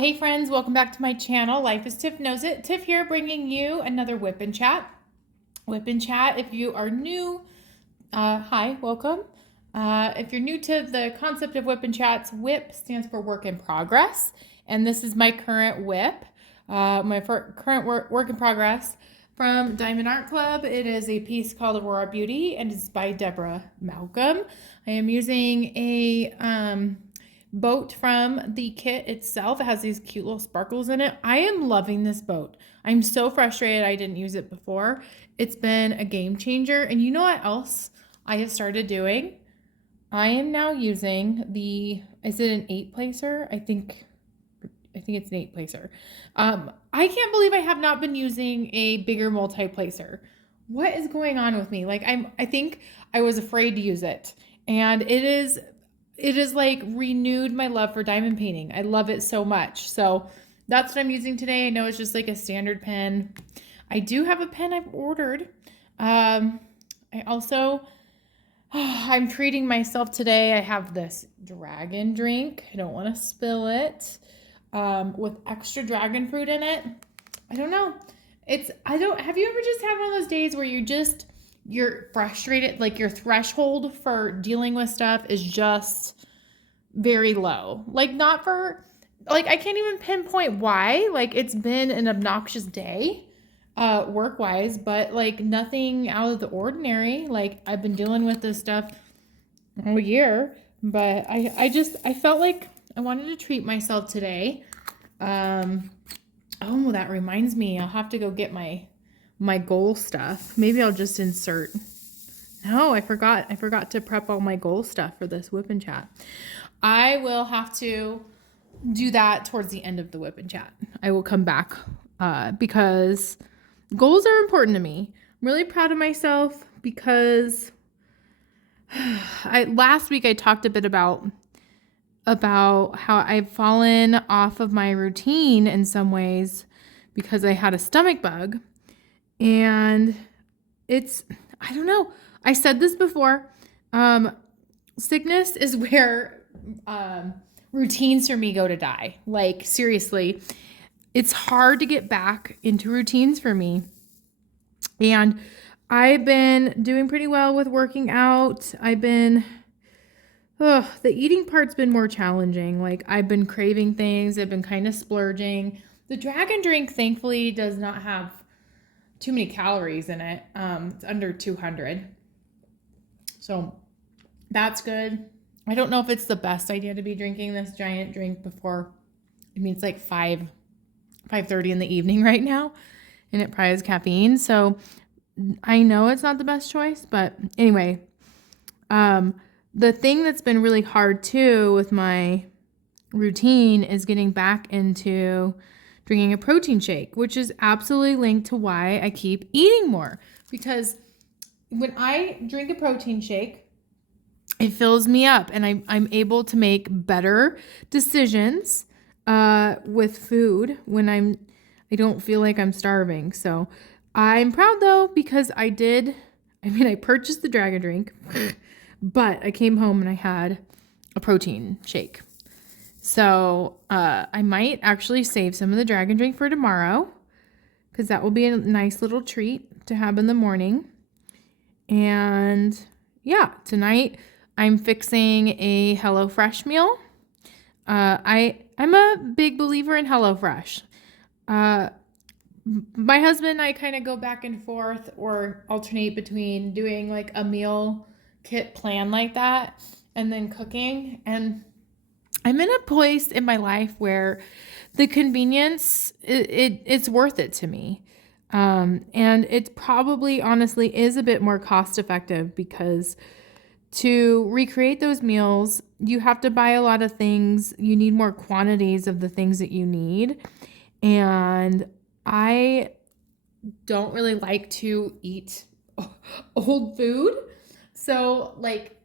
Hey friends, welcome back to my channel. Life is Tiff Knows It. Tiff here bringing you another WIP and Chat. WIP and Chat, if you are new, hi, welcome. If you're new to the concept of WIP and Chats, WIP stands for work in progress. And this is my current WIP, my current work in progress from Diamond Art Club. It is a piece called Aurora Beauty and it's by Deborah Malcom. I am using a boat from the kit itself. It has these cute little sparkles in it. I am loving this boat. I'm so frustrated I didn't use it before. It's been a game changer. And you know what else I have started doing? I am now using is it an 8-placer? I think it's an 8-placer. I can't believe I have not been using a bigger multi-placer. What is going on with me? I think I was afraid to use it. And it is like renewed my love for diamond painting. I love it so much. So that's what I'm using today. I know it's just like a standard pen. I do have a pen I've ordered. I also, I'm treating myself today. I have this dragon drink. I don't want to spill it. With extra dragon fruit in it. I don't know. Have you ever just had one of those days where you're frustrated, like your threshold for dealing with stuff is just very low. I can't even pinpoint why. Like, it's been an obnoxious day, work-wise, but like nothing out of the ordinary. Like, I've been dealing with this stuff all year, but I felt like I wanted to treat myself today. Oh, that reminds me, I'll have to go get my goal stuff. Maybe I'll just insert. No, I forgot to prep all my goal stuff for this WIP and Chat. I will have to do that towards the end of the WIP and Chat. I will come back because goals are important to me. I'm really proud of myself because last week I talked a bit about how I've fallen off of my routine in some ways because I had a stomach bug. And I don't know. I said this before. Sickness is where routines for me go to die. Like, seriously, it's hard to get back into routines for me. And I've been doing pretty well with working out. The eating part's been more challenging. Like, I've been craving things. I've been kind of splurging. The dragon drink, thankfully, does not have too many calories in it. It's under 200. So that's good. I don't know if it's the best idea to be drinking this giant drink before. I mean, it's like 5:30 in the evening right now, and it probably has caffeine. So I know it's not the best choice, but anyway, the thing that's been really hard too with my routine is getting back into drinking a protein shake, which is absolutely linked to why I keep eating more. Because when I drink a protein shake, it fills me up and I'm able to make better decisions with food when I don't feel like I'm starving. So I'm proud though, because I purchased the dragon drink, but I came home and I had a protein shake. So I might actually save some of the dragon drink for tomorrow because that will be a nice little treat to have in the morning. And yeah, tonight I'm fixing a HelloFresh meal. I'm a big believer in HelloFresh. My husband and I kind of go back and forth or alternate between doing like a meal kit plan like that and then cooking. And I'm in a place in my life where the convenience, it's worth it to me. And it probably honestly is a bit more cost effective because to recreate those meals, you have to buy a lot of things. You need more quantities of the things that you need. And I don't really like to eat old food. So like,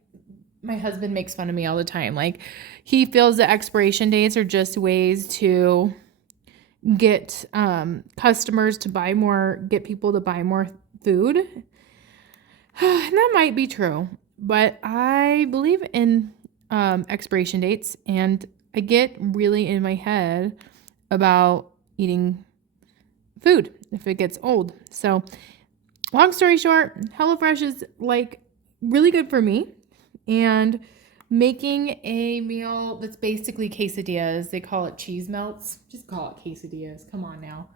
my husband makes fun of me all the time. Like, he feels that expiration dates are just ways to get customers to buy more, get people to buy more food. And that might be true, but I believe in expiration dates, and I get really in my head about eating food if it gets old. So long story short, HelloFresh is like really good for me, and making a meal that's basically quesadillas. They call it cheese melts. Just call it quesadillas. Come on now.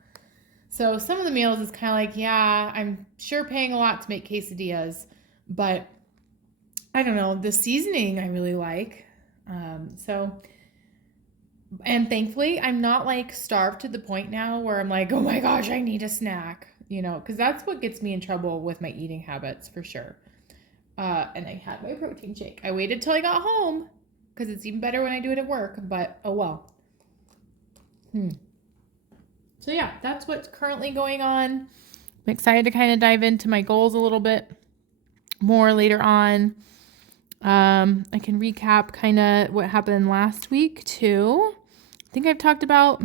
So some of the meals is kind of like, yeah, I'm sure paying a lot to make quesadillas, but I don't know, the seasoning I really like. And thankfully I'm not like starved to the point now where I'm like, oh my gosh, I need a snack, because that's what gets me in trouble with my eating habits for sure. And I had my protein shake. I waited till I got home because it's even better when I do it at work, but oh well. So yeah, that's what's currently going on. I'm excited to kind of dive into my goals a little bit more later on. I can recap kind of what happened last week too. I think I've talked about,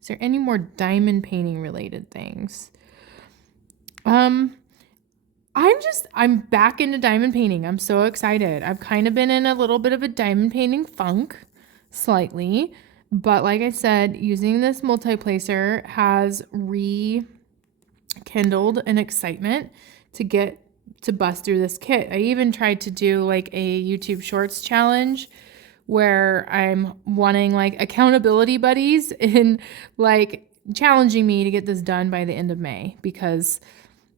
is there any more diamond painting related things? I'm back into diamond painting. I'm so excited. I've kind of been in a little bit of a diamond painting funk, slightly. But like I said, using this Multiplacer has rekindled an excitement to bust through this kit. I even tried to do like a YouTube Shorts challenge where I'm wanting like accountability buddies and like challenging me to get this done by the end of May, because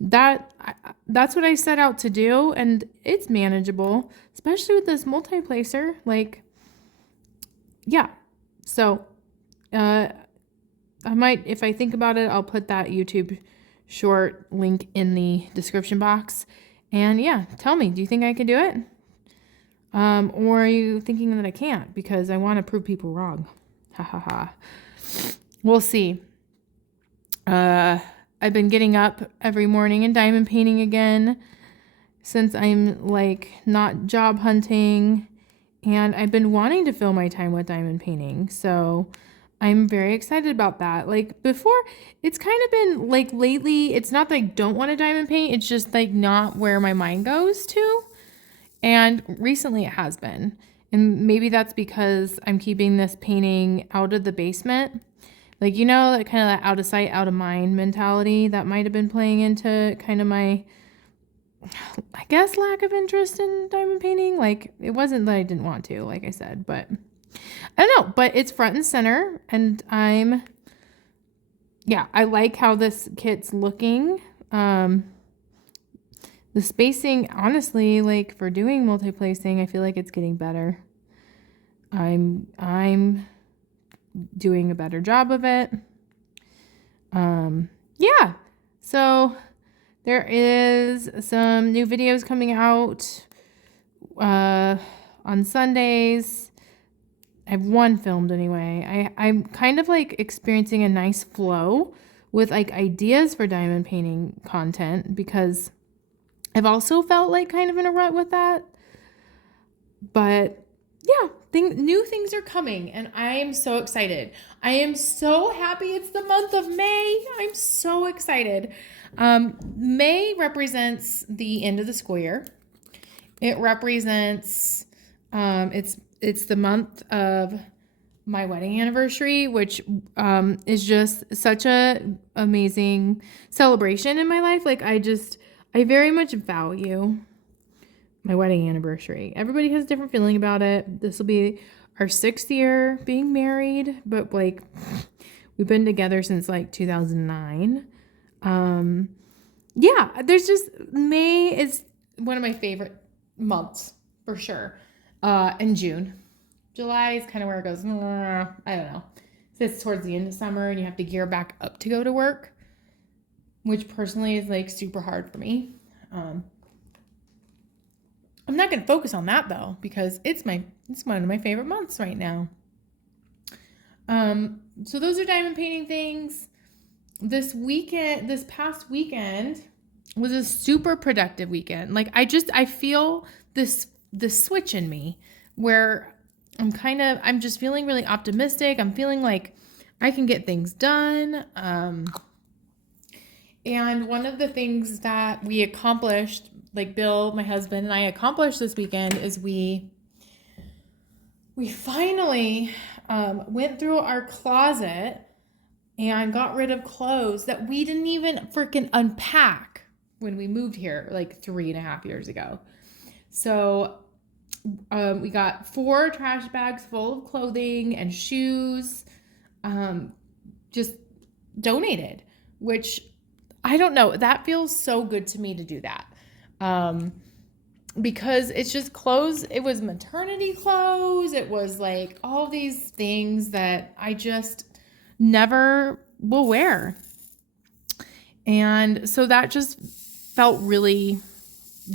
that's what I set out to do, and it's manageable, especially with this Multiplacer. Like, yeah. So, I might, if I think about it, I'll put that YouTube short link in the description box. And yeah, tell me, do you think I can do it? Or are you thinking that I can't because I want to prove people wrong? Ha ha ha. We'll see. I've been getting up every morning and diamond painting again since I'm like not job hunting, and I've been wanting to fill my time with diamond painting. So I'm very excited about that. Like before, it's kind of been like lately, it's not that I don't want to diamond paint. It's just like not where my mind goes to. And recently it has been. And maybe that's because I'm keeping this painting out of the basement. Like, that kind of that out of sight, out of mind mentality that might have been playing into kind of my, I guess, lack of interest in diamond painting. Like, it wasn't that I didn't want to, like I said, but I don't know. But it's front and center, and I like how this kit's looking. The spacing, honestly, like for doing multiplacing, I feel like it's getting better. I'm doing a better job of it. Yeah. So there is some new videos coming out on Sundays. I have one filmed anyway. I'm kind of like experiencing a nice flow with like ideas for diamond painting content, because I've also felt like kind of in a rut with that. But yeah, new things are coming, and I am so excited. I am so happy it's the month of May. I'm so excited. May represents the end of the school year. It represents, it's the month of my wedding anniversary, which is just such a amazing celebration in my life. Like I very much value my wedding anniversary. Everybody has a different feeling about it. This will be our 6th year being married, but like we've been together since like 2009. Yeah, there's just, May is one of my favorite months for sure. And June. July is kind of where it goes, I don't know. It's towards the end of summer and you have to gear back up to go to work, which personally is like super hard for me. I'm not going to focus on that though, because it's one of my favorite months right now. So those are diamond painting things. This past weekend was a super productive weekend. Like I feel this switch in me where I'm just feeling really optimistic. I'm feeling like I can get things done. And one of the things that we accomplished, like Bill, my husband, and I accomplished this weekend is we finally went through our closet and got rid of clothes that we didn't even freaking unpack when we moved here like 3.5 years ago. So we got 4 trash bags full of clothing and shoes, just donated, which I don't know. That feels so good to me to do that. Because it's just clothes. It was maternity clothes. It was like all these things that I just never will wear. And so that just felt really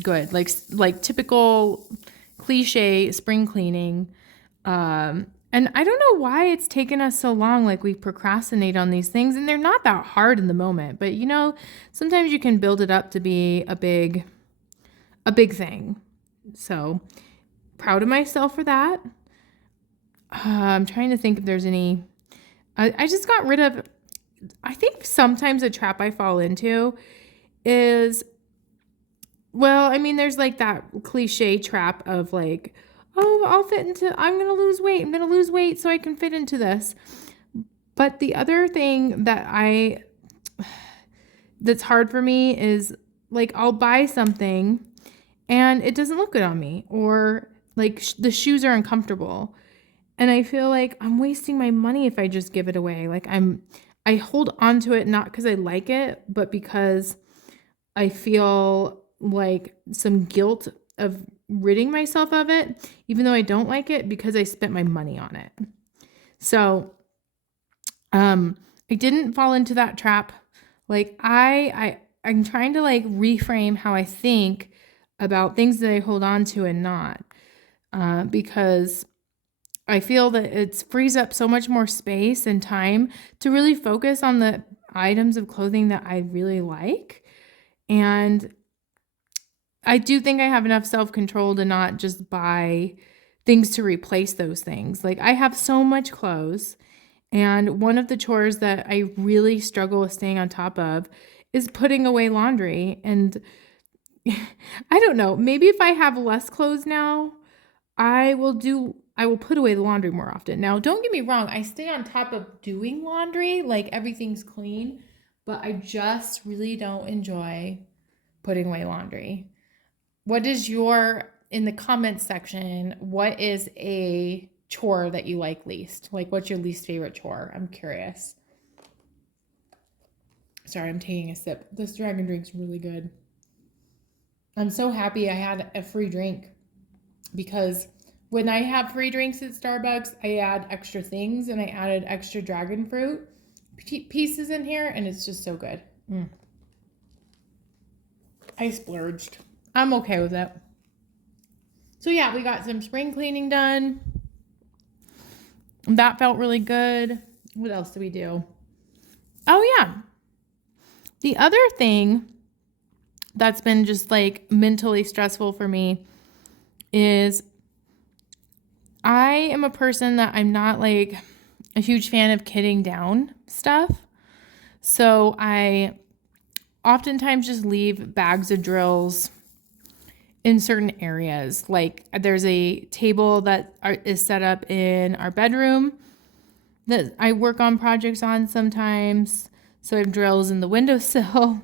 good. Like typical cliche spring cleaning. And I don't know why it's taken us so long. Like we procrastinate on these things and they're not that hard in the moment, but sometimes you can build it up to be a big thing. So proud of myself for that. I'm trying to think if there's any, I just got rid of, I think sometimes a trap I fall into is, well, I mean, there's like that cliche trap of like, oh, I'm going to lose weight. I'm going to lose weight so I can fit into this. But the other thing that's hard for me is like, I'll buy something and it doesn't look good on me, or like the shoes are uncomfortable. And I feel like I'm wasting my money if I just give it away. Like I hold on to it, not because I like it, but because I feel like some guilt of ridding myself of it, even though I don't like it, because I spent my money on it. So, I didn't fall into that trap. Like I'm trying to like reframe how I think about things that I hold on to and not, because I feel that it frees up so much more space and time to really focus on the items of clothing that I really like. And I do think I have enough self-control to not just buy things to replace those things. Like I have so much clothes, and one of the chores that I really struggle with staying on top of is putting away laundry. And I don't know, maybe if I have less clothes now, I will put away the laundry more often. Now, don't get me wrong, I stay on top of doing laundry, like everything's clean, but I just really don't enjoy putting away laundry. What is in the comments section, what is a chore that you like least? Like, what's your least favorite chore? I'm curious. Sorry, I'm taking a sip. This dragon drink's really good. I'm so happy I had a free drink, because when I have free drinks at Starbucks, I add extra things, and I added extra dragon fruit pieces in here, and it's just so good. I splurged. I'm okay with it. So yeah, we got some spring cleaning done. That felt really good. What else did we do? Oh yeah. The other thing that's been just like mentally stressful for me is I am a person that I'm not like a huge fan of kitting down stuff. So I oftentimes just leave bags of drills in certain areas. Like there's a table that is set up in our bedroom that I work on projects on sometimes. So I have drills in the windowsill.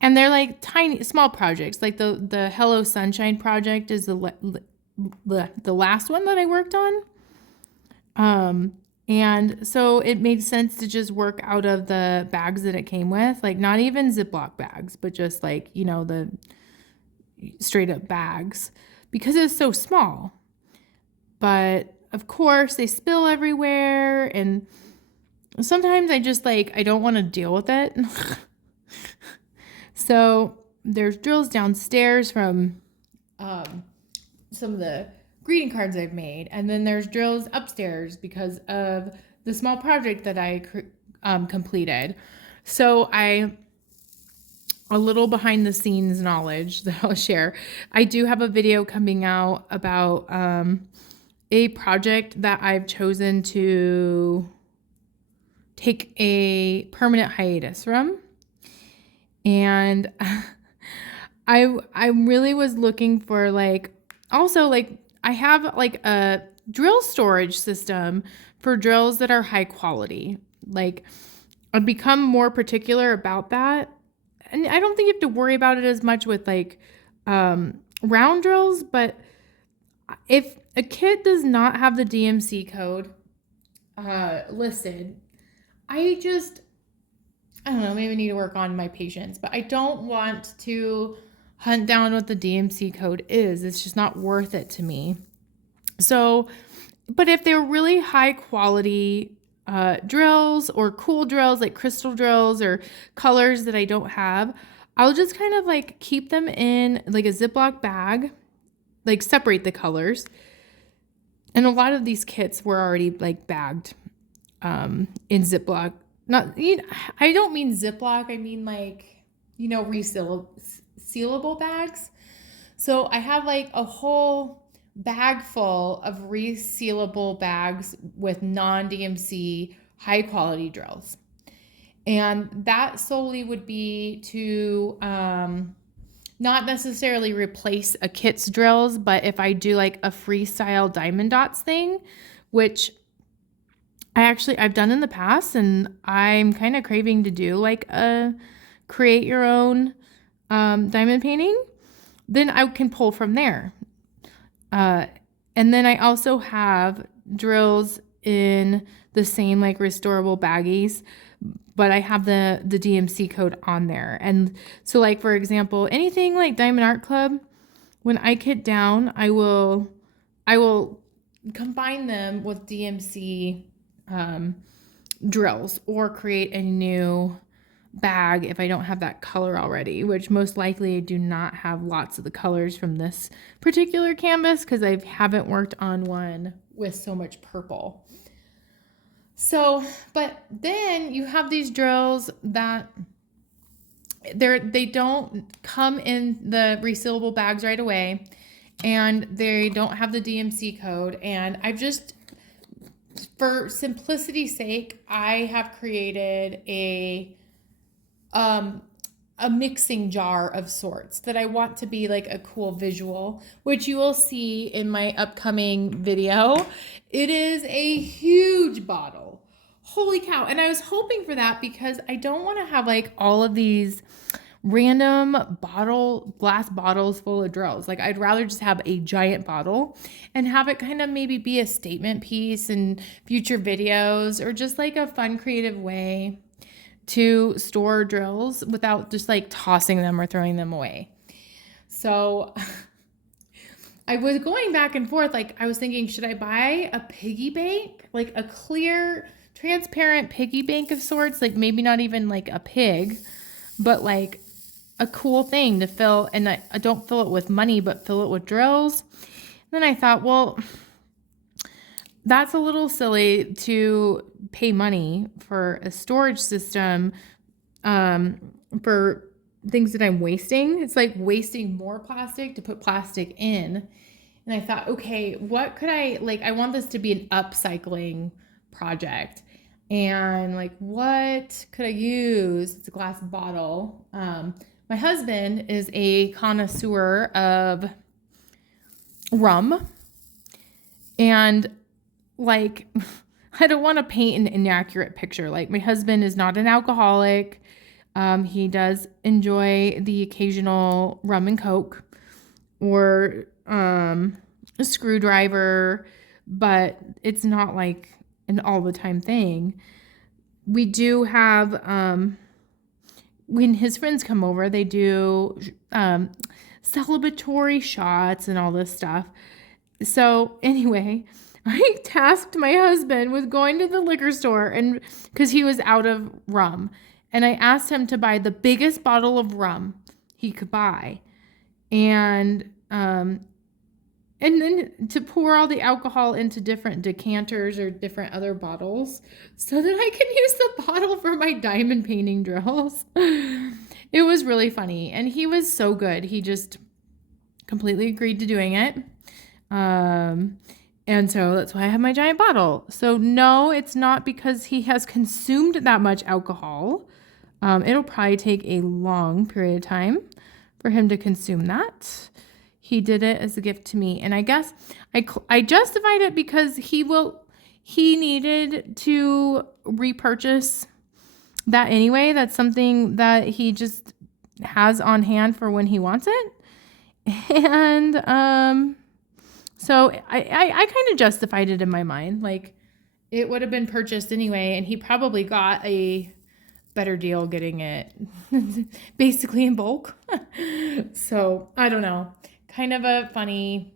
And they're like tiny, small projects. Like the Hello Sunshine project is the last one that I worked on. And so it made sense to just work out of the bags that it came with. Like not even Ziploc bags, but just like, the straight up bags, because it's so small. But of course they spill everywhere, and sometimes I just like, I don't want to deal with it. So there's drills downstairs from some of the greeting cards I've made, and then there's drills upstairs because of the small project that I completed. So a little behind the scenes knowledge that I'll share. I do have a video coming out about a project that I've chosen to take a permanent hiatus from. And I really was looking for also I have like a drill storage system for drills that are high quality. Like, I've become more particular about that. And I don't think you have to worry about it as much with like round drills, but if a kit does not have the DMC code listed, I don't know, maybe need to work on my patience, but I don't want to hunt down what the DMC code is. It's just not worth it to me. So, but if they're really high quality drills or cool drills like crystal drills or colors that I don't have, I'll just kind of like keep them in like a Ziploc bag, like separate the colors. And a lot of these kits were already like bagged in Ziploc. Not, I don't mean Ziploc, I mean like, sealable bags. So I have like a whole bag full of resealable bags with non-DMC high quality drills. And that solely would be to not necessarily replace a kit's drills, but if I do like a freestyle diamond dots thing, which I've done in the past, and I'm kind of craving to do like a create your own diamond painting, then I can pull from there. And then I also have drills in the same like restorable baggies, but I have the DMC code on there. And so like, for example, anything like Diamond Art Club, when I kit down, I will combine them with DMC drills or create a new bag if I don't have that color already, which most likely I do not have lots of the colors from this particular canvas because I haven't worked on one with so much purple. So, but then you have these drills that they don't come in the resealable bags right away, and they don't have the DMC code. And for simplicity's sake, I have created a mixing jar of sorts that I want to be like a cool visual, which you will see in my upcoming video. It is a huge bottle. Holy cow. And I was hoping for that because I don't want to have like all of these random glass bottles full of drills. Like, I'd rather just have a giant bottle and have it kind of maybe be a statement piece in future videos, or just like a fun creative way to store drills without just like tossing them or throwing them away. So I was going back and forth. Like, I was thinking, should I buy a piggy bank, like a clear, transparent piggy bank of sorts? Like, maybe not even like a pig, but like a cool thing to fill. And I don't fill it with money, but fill it with drills. And then I thought, well, that's a little silly to pay money for a storage system for things that I'm wasting. It's like wasting more plastic to put plastic in. And I thought, okay, what could I want this to be an upcycling project. And like, what could I use? It's a glass bottle. My husband is a connoisseur of rum. And like, I don't want to paint an inaccurate picture. Like, my husband is not an alcoholic. He does enjoy the occasional rum and Coke or a screwdriver, but it's not like an all the time thing. We do have, when his friends come over, they do celebratory shots and all this stuff. So anyway, I tasked my husband with going to the liquor store, and because he was out of rum, and I asked him to buy the biggest bottle of rum he could buy, and then to pour all the alcohol into different decanters or different other bottles so that I can use the bottle for my diamond painting drills. It was really funny, and he was so good. He just completely agreed to doing it. And so that's why I have my giant bottle. So no, it's not because he has consumed that much alcohol. It'll probably take a long period of time for him to consume that. He did it as a gift to me. And I guess I justified it because he will he needed to repurchase that anyway. That's something that he just has on hand for when he wants it. And so I kind of justified it in my mind. Like, it would have been purchased anyway, and he probably got a better deal getting it basically in bulk. So I don't know. Kind of a funny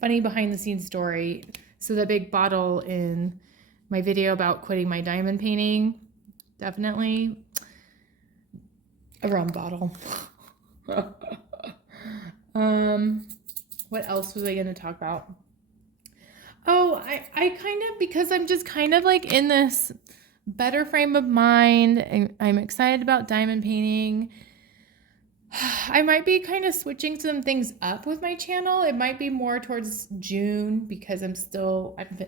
behind the scenes story. So the big bottle in my video about quitting my diamond painting, definitely a rum bottle. What else was I going to talk about? Oh, I kind of, because I'm just kind of like in this better frame of mind. I'm excited about diamond painting. I might be kind of switching some things up with my channel. It might be more towards June because I'm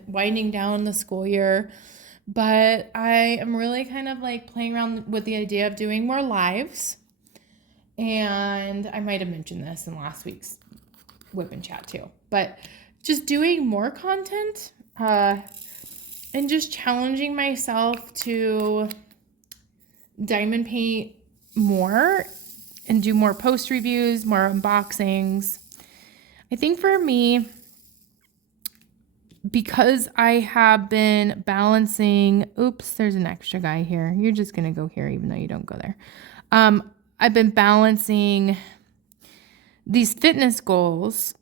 winding down the school year. But I am really kind of like playing around with the idea of doing more lives. And I might have mentioned this in last week's WIP and Chat too. But just doing more content and just challenging myself to diamond paint more and do more post reviews, more unboxings. I think for me, because I have been balancing, oops, there's an extra guy here. You're just going to go here even though you don't go there. I've been balancing these fitness goals.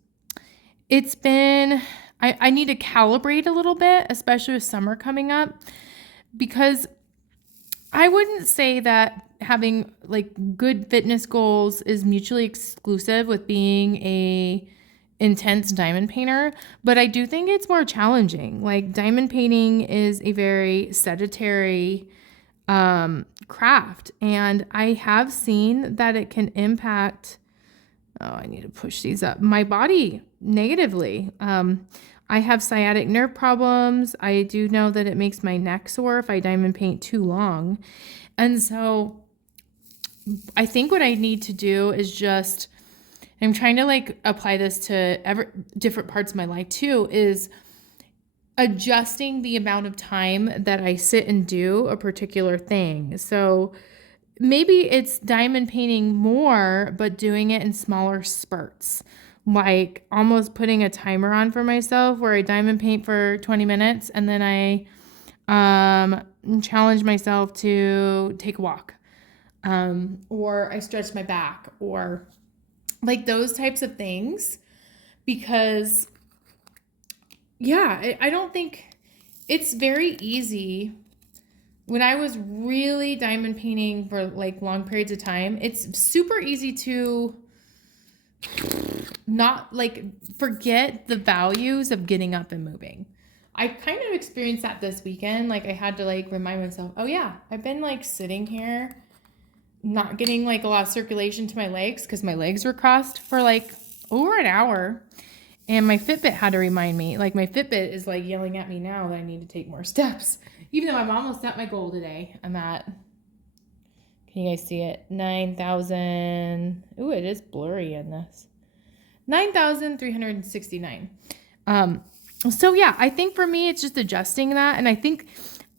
It's been, I need to calibrate a little bit, especially with summer coming up, because I wouldn't say that having like good fitness goals is mutually exclusive with being a intense diamond painter, but I do think it's more challenging. Like, diamond painting is a very sedentary craft, and I have seen that it can impact, I need to push these up, my body negatively. I have sciatic nerve problems. I do know that it makes my neck sore if I diamond paint too long. And so I think what I need to do is just, I'm trying to like apply this to different parts of my life too, is adjusting the amount of time that I sit and do a particular thing. So maybe it's diamond painting more, but doing it in smaller spurts. Like almost putting a timer on for myself where I diamond paint for 20 minutes and then I challenge myself to take a walk. Or I stretch my back, or like those types of things, because I don't think it's very easy. When I was really diamond painting for like long periods of time, it's super easy to not like forget the values of getting up and moving. I kind of experienced that this weekend. Like, I had to like remind myself, oh yeah, I've been like sitting here not getting like a lot of circulation to my legs because my legs were crossed for like over an hour. And my Fitbit had to remind me. Like, my Fitbit is like yelling at me now that I need to take more steps. Even though I'm almost at my goal today. I'm at, can you guys see it? 9,000. Ooh, it is blurry in this. 9,369. So yeah, I think for me, it's just adjusting that. And I think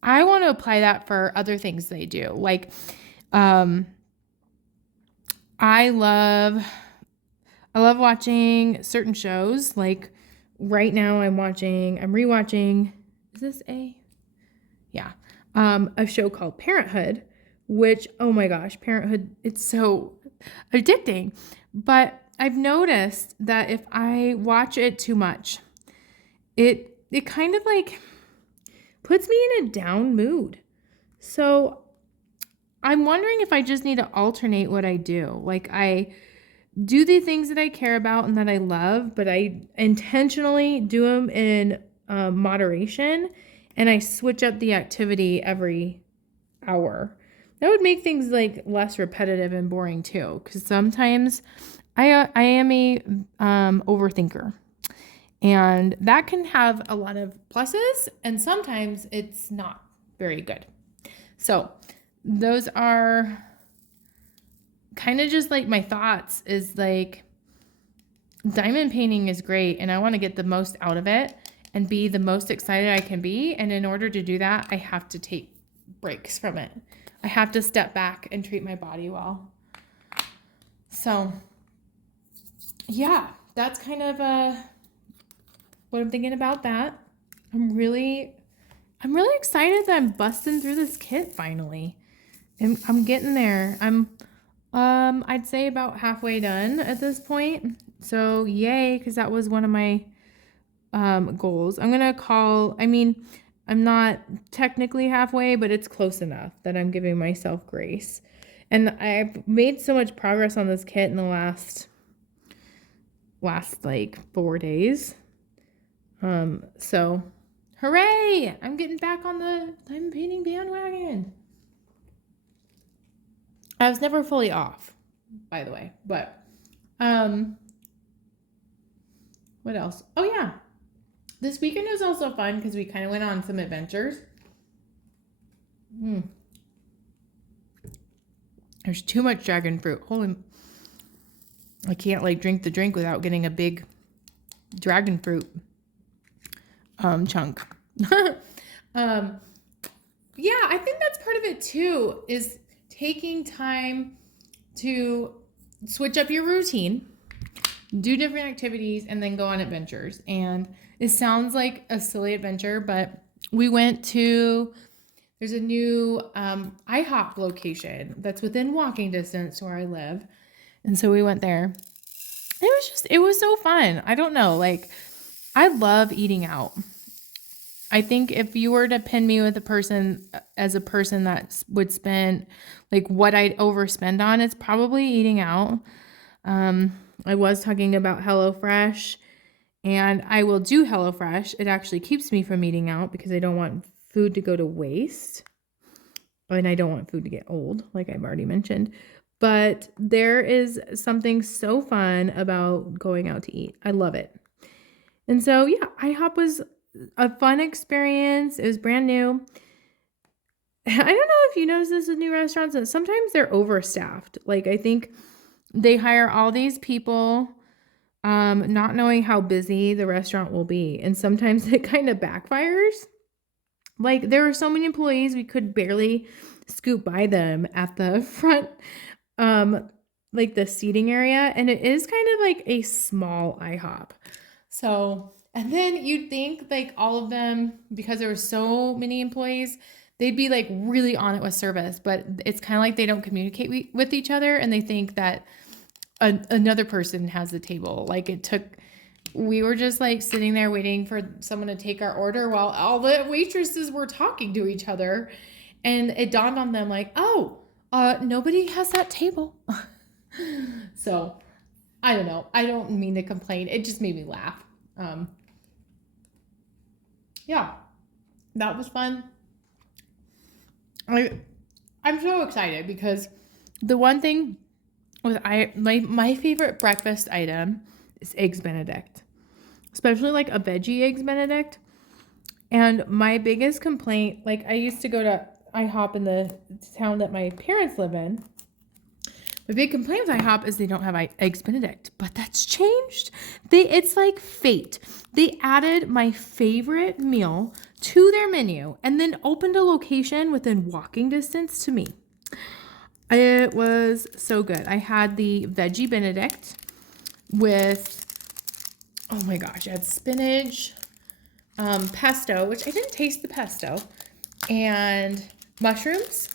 I want to apply that for other things they do. Like, I love watching certain shows. Like right now I'm rewatching, is this a show called Parenthood, which, oh my gosh, Parenthood, it's so addicting. But I've noticed that if I watch it too much, it kind of like puts me in a down mood. So I'm wondering if I just need to alternate what I do. Like, I do the things that I care about and that I love, but I intentionally do them in moderation, and I switch up the activity every hour. That would make things like less repetitive and boring too, because sometimes I am a overthinker, and that can have a lot of pluses, and sometimes it's not very good. So those are kind of just like my thoughts, is like, diamond painting is great and I want to get the most out of it. and be the most excited I can be. And in order to do that, I have to take breaks from it. I have to step back and treat my body well. So yeah, that's kind of what I'm thinking about that. I'm really excited that I'm busting through this kit finally. And I'm getting there. I'd say about halfway done at this point. So yay, because that was one of my goals. I'm not technically halfway, but it's close enough that I'm giving myself grace. And I've made so much progress on this kit in the last like 4 days. So hooray! I'm getting back on the diamond painting bandwagon. I was never fully off, by the way, but what else? Oh yeah. This weekend was also fun because we kind of went on some adventures. There's too much dragon fruit. I can't like drink the drink without getting a big dragon fruit chunk. Yeah, I think that's part of it too, is taking time to switch up your routine, do different activities, and then go on adventures. And it sounds like a silly adventure, but we went to, there's a new IHOP location that's within walking distance to where I live. And so we went there. It was so fun. I don't know, like, I love eating out. I think if you were to pin me with a person that would spend like what I'd overspend on, it's probably eating out. I was talking about HelloFresh, and I will do HelloFresh. It actually keeps me from eating out because I don't want food to go to waste. And I don't want food to get old, like I've already mentioned. But there is something so fun about going out to eat. I love it. And so, yeah, IHOP was a fun experience. It was brand new. I don't know if you notice this with new restaurants, that sometimes they're overstaffed. Like, I think they hire all these people, not knowing how busy the restaurant will be. And sometimes it kind of backfires. Like, there were so many employees, we could barely scoot by them at the front, like the seating area. And it is kind of like a small IHOP. So, and then you'd think like all of them, because there were so many employees, they'd be like really on it with service, but it's kind of like they don't communicate with each other, and they think that another person has the table. Like we were just like sitting there waiting for someone to take our order while all the waitresses were talking to each other. And it dawned on them like, oh, nobody has that table. So I don't know. I don't mean to complain. It just made me laugh. Yeah, that was fun. I'm so excited because the one thing with my favorite breakfast item is eggs Benedict, especially like a veggie eggs Benedict. And my biggest complaint, like I used to go to IHOP in the town that my parents live in. My big complaint with IHOP is they don't have eggs Benedict, but that's changed. It's like fate. They added my favorite meal to their menu and then opened a location within walking distance to me. It was so good. I had the veggie Benedict with, oh my gosh, I had spinach, pesto, which I didn't taste the pesto, and mushrooms.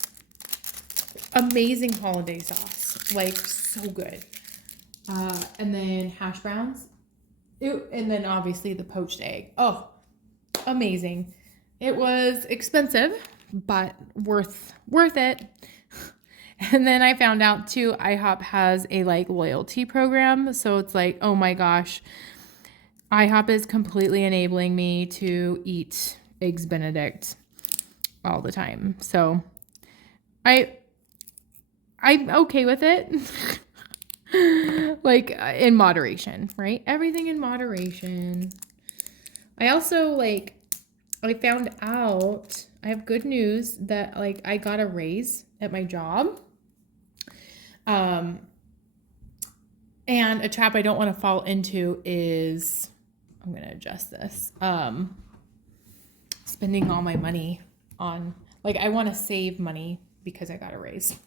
Amazing holiday sauce, like so good. And then hash browns, and then obviously the poached egg. Oh, amazing. It was expensive, but worth it. And then I found out too, IHOP has a like loyalty program. So it's like, oh my gosh, IHOP is completely enabling me to eat eggs Benedict all the time. So I'm okay with it. Like in moderation, right? Everything in moderation. I also I found out, I have good news that like I got a raise at my job. And a trap I don't want to fall into is I'm going to adjust this. Spending all my money on, like, I want to save money because I got a raise. Sorry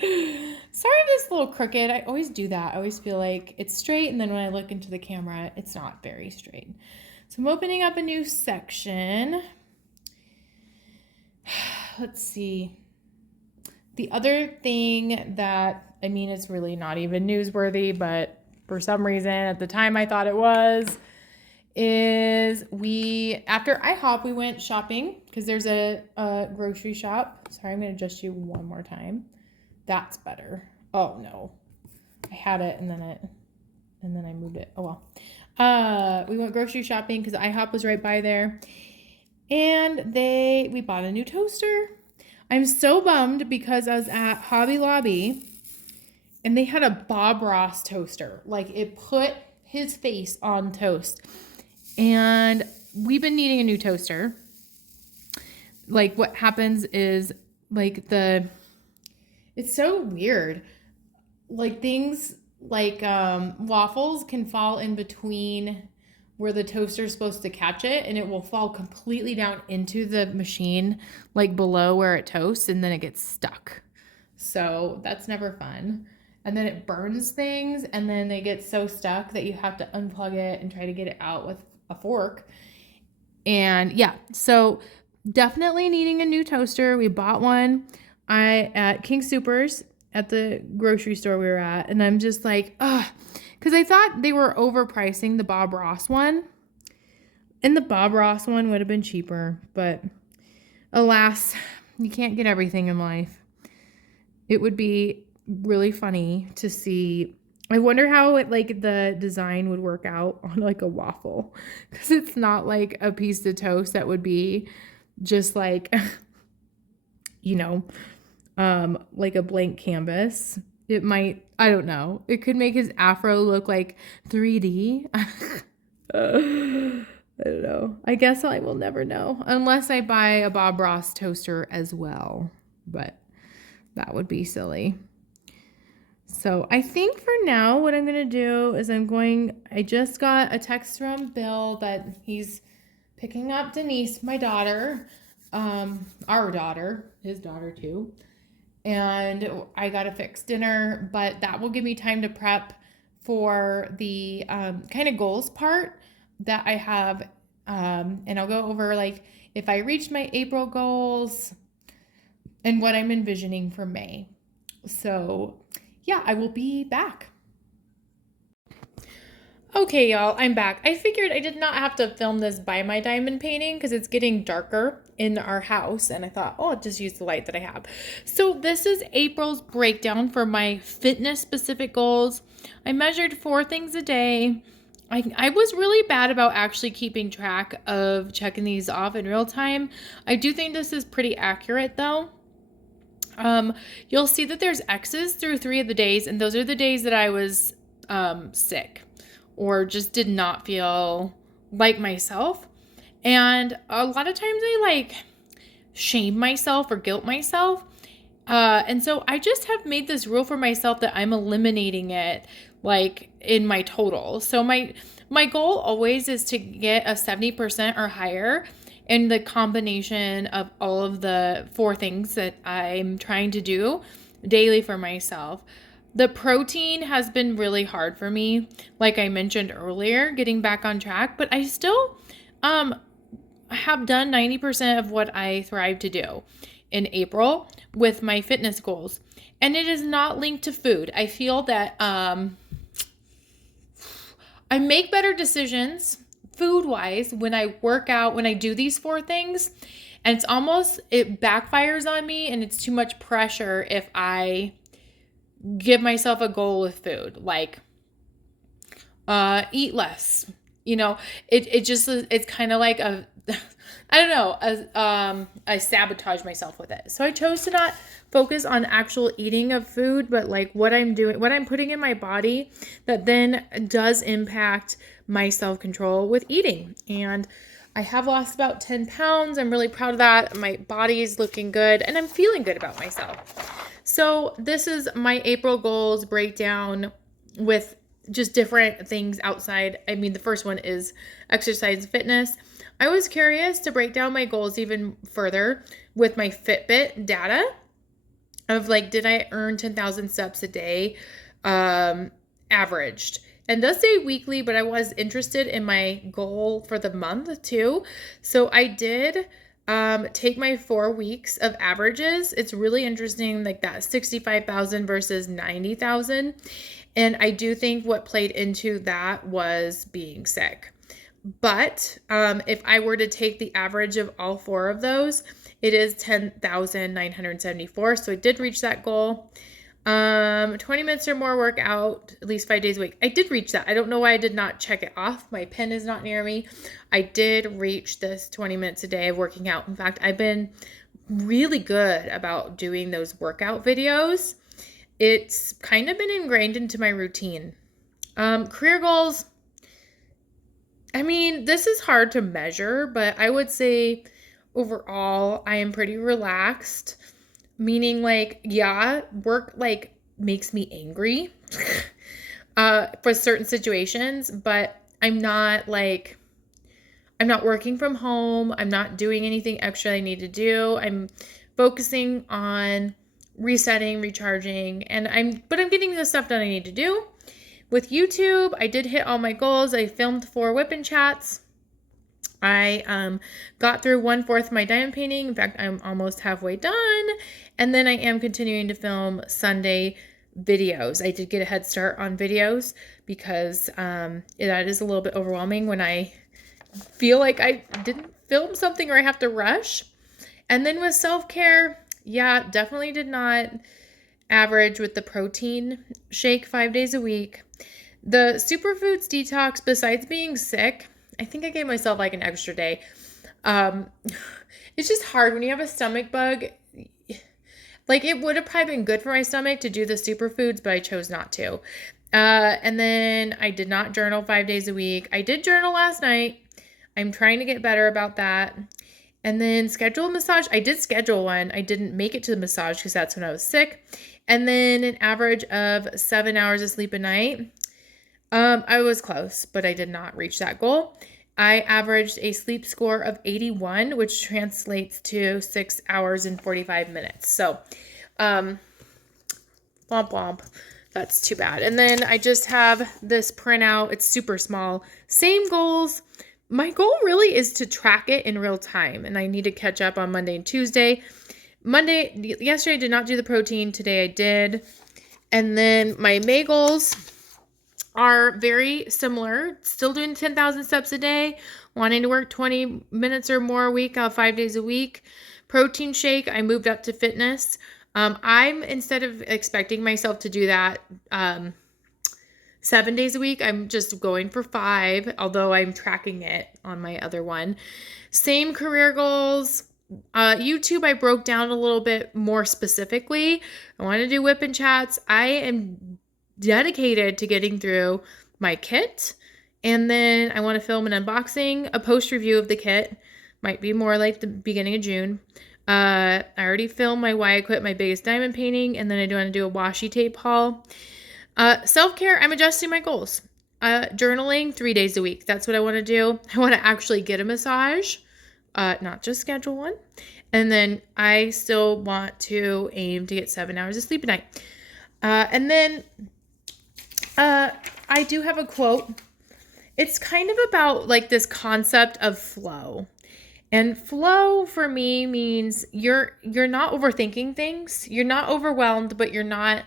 if it's a little crooked. I always do that. I always feel like it's straight, and then when I look into the camera, it's not very straight. So I'm opening up a new section. Let's see. The other thing that, I mean, it's really not even newsworthy, but for some reason at the time I thought it was, is after IHOP, we went shopping because there's a grocery shop. Sorry, I'm going to adjust you one more time. That's better. Oh no, I had it and then I moved it. Oh well. We went grocery shopping because IHOP was right by there, and we bought a new toaster. I'm so bummed because I was at Hobby Lobby and they had a Bob Ross toaster. Like, it put his face on toast. And we've been needing a new toaster. Like, what happens is, like, it's so weird. Like, things like waffles can fall in between where the toaster is supposed to catch it, and it will fall completely down into the machine, like below where it toasts, and then it gets stuck. So that's never fun. And then it burns things, and then they get so stuck that you have to unplug it and try to get it out with a fork. And yeah, so definitely needing a new toaster. We bought one at King Soopers at the grocery store we were at, and I'm just like, ugh, because I thought they were overpricing the Bob Ross one, and the Bob Ross one would have been cheaper, but alas, you can't get everything in life. It would be really funny to see. I wonder how the design would work out on like a waffle, because it's not like a piece of toast that would be just like, like a blank canvas. It might, I don't know. It could make his afro look like 3D. I don't know. I guess I will never know unless I buy a Bob Ross toaster as well, but that would be silly. So I think for now, what I'm going to do is I just got a text from Bill that he's picking up Denise, my daughter, our daughter, his daughter too. And I got to fix dinner, but that will give me time to prep for the kind of goals part that I have. And I'll go over like if I reached my April goals and what I'm envisioning for May. So yeah, I will be back. Okay, y'all, I'm back. I figured I did not have to film this by my diamond painting because it's getting darker in our house, and I thought, oh, I'll just use the light that I have. So this is April's breakdown for my fitness-specific goals. I measured 4 things a day. I was really bad about actually keeping track of checking these off in real time. I do think this is pretty accurate, though. You'll see that there's X's through 3 of the days, and those are the days that I was sick or just did not feel like myself. And a lot of times I like shame myself or guilt myself. And so I just have made this rule for myself that I'm eliminating it like in my total. So my goal always is to get a 70% or higher in the combination of all of the 4 things that I'm trying to do daily for myself. The protein has been really hard for me, like I mentioned earlier, getting back on track, but I still have done 90% of what I thrive to do in April with my fitness goals. And it is not linked to food. I feel that I make better decisions food-wise when I work out, when I do these 4 things, and it backfires on me, and it's too much pressure if I give myself a goal with food, like eat less. It's kind of like I sabotage myself with it. So I chose to not focus on actual eating of food, but like what I'm doing, what I'm putting in my body that then does impact my self-control with eating. And I have lost about 10 pounds. I'm really proud of that. My body is looking good and I'm feeling good about myself. So this is my April goals breakdown with just different things outside. I mean, the first one is exercise and fitness. I was curious to break down my goals even further with my Fitbit data of like, did I earn 10,000 steps a day averaged? And does say weekly, but I was interested in my goal for the month too. So I did take my 4 weeks of averages. It's really interesting, like that 65,000 versus 90,000. And I do think what played into that was being sick. But if I were to take the average of all 4 of those, it is 10,974. So I did reach that goal. 20 minutes or more workout, at least 5 days a week. I did reach that. I don't know why I did not check it off. My pen is not near me. I did reach this 20 minutes a day of working out. In fact, I've been really good about doing those workout videos. It's kind of been ingrained into my routine. Career goals. I mean, this is hard to measure, but I would say overall, I am pretty relaxed. Meaning like, yeah, work like makes me angry for certain situations, but I'm not working from home. I'm not doing anything extra I need to do. I'm focusing on resetting, recharging, but I'm getting the stuff done I need to do. With YouTube, I did hit all my goals. I filmed 4 WIP and Chats. I got through 1/4 of my diamond painting. In fact, I'm almost halfway done. And then I am continuing to film Sunday videos. I did get a head start on videos because that is a little bit overwhelming when I feel like I didn't film something or I have to rush. And then with self-care, yeah, definitely did not average with the protein shake 5 days a week. The superfoods detox, besides being sick, I think I gave myself like an extra day. It's just hard when you have a stomach bug. Like it would have probably been good for my stomach to do the superfoods, but I chose not to. And then I did not journal 5 days a week. I did journal last night. I'm trying to get better about that. And then schedule a massage. I did schedule one. I didn't make it to the massage because that's when I was sick. And then an average of 7 hours of sleep a night. I was close, but I did not reach that goal. I averaged a sleep score of 81, which translates to 6 hours and 45 minutes. So, womp womp. That's too bad. And then I just have this printout. It's super small. Same goals. My goal really is to track it in real time, and I need to catch up on Monday and Tuesday. Yesterday I did not do the protein. Today I did. And then my May goals are very similar. Still doing 10,000 steps a day, wanting to work 20 minutes or more a week, 5 days a week. Protein shake, I moved up to fitness. I'm, instead of expecting myself to do that 7 days a week, I'm just going for 5, although I'm tracking it on my other one. Same career goals. YouTube, I broke down a little bit more specifically. I want to do WIP and Chats. I am dedicated to getting through my kit, and then I want to film an unboxing, a post review of the kit. Might be more like the beginning of June. I already filmed my why I quit my biggest diamond painting, and then I do want to do a washi tape haul. Self-care, I'm adjusting my goals. Journaling 3 days a week. That's what I want to do. I want to actually get a massage, not just schedule one. And then I still want to aim to get 7 hours of sleep a night. And then I do have a quote. It's kind of about like this concept of flow. And flow for me means you're not overthinking things. You're not overwhelmed, but you're not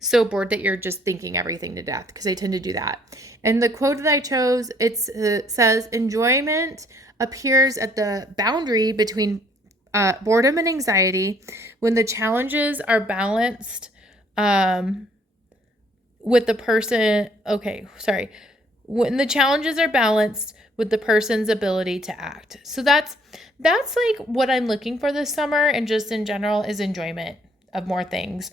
so bored that you're just thinking everything to death, because I tend to do that. And the quote that I chose, it says, enjoyment appears at the boundary between boredom and anxiety when the challenges are balanced with the person. When the challenges are balanced with the person's ability to act. So that's like what I'm looking for this summer, and just in general is enjoyment of more things.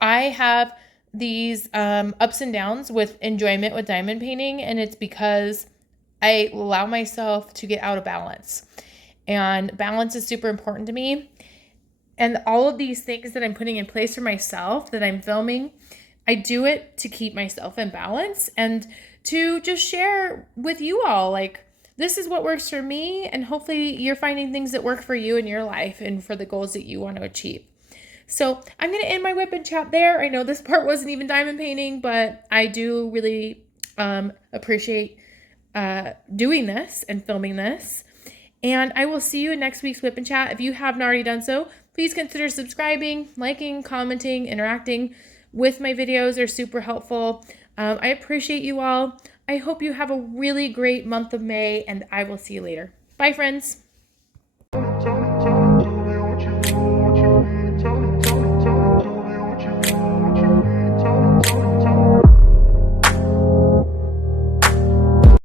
I have these ups and downs with enjoyment with diamond painting, and it's because I allow myself to get out of balance. And balance is super important to me. And all of these things that I'm putting in place for myself that I'm filming, I do it to keep myself in balance and to just share with you all, like, this is what works for me, and hopefully you're finding things that work for you in your life and for the goals that you want to achieve. So I'm going to end my WIP and Chat there. I know this part wasn't even diamond painting, but I do really appreciate doing this and filming this. And I will see you in next week's WIP and Chat. If you haven't already done so, please consider subscribing, liking, commenting, interacting with my videos. They're super helpful. I appreciate you all. I hope you have a really great month of May, and I will see you later. Bye, friends.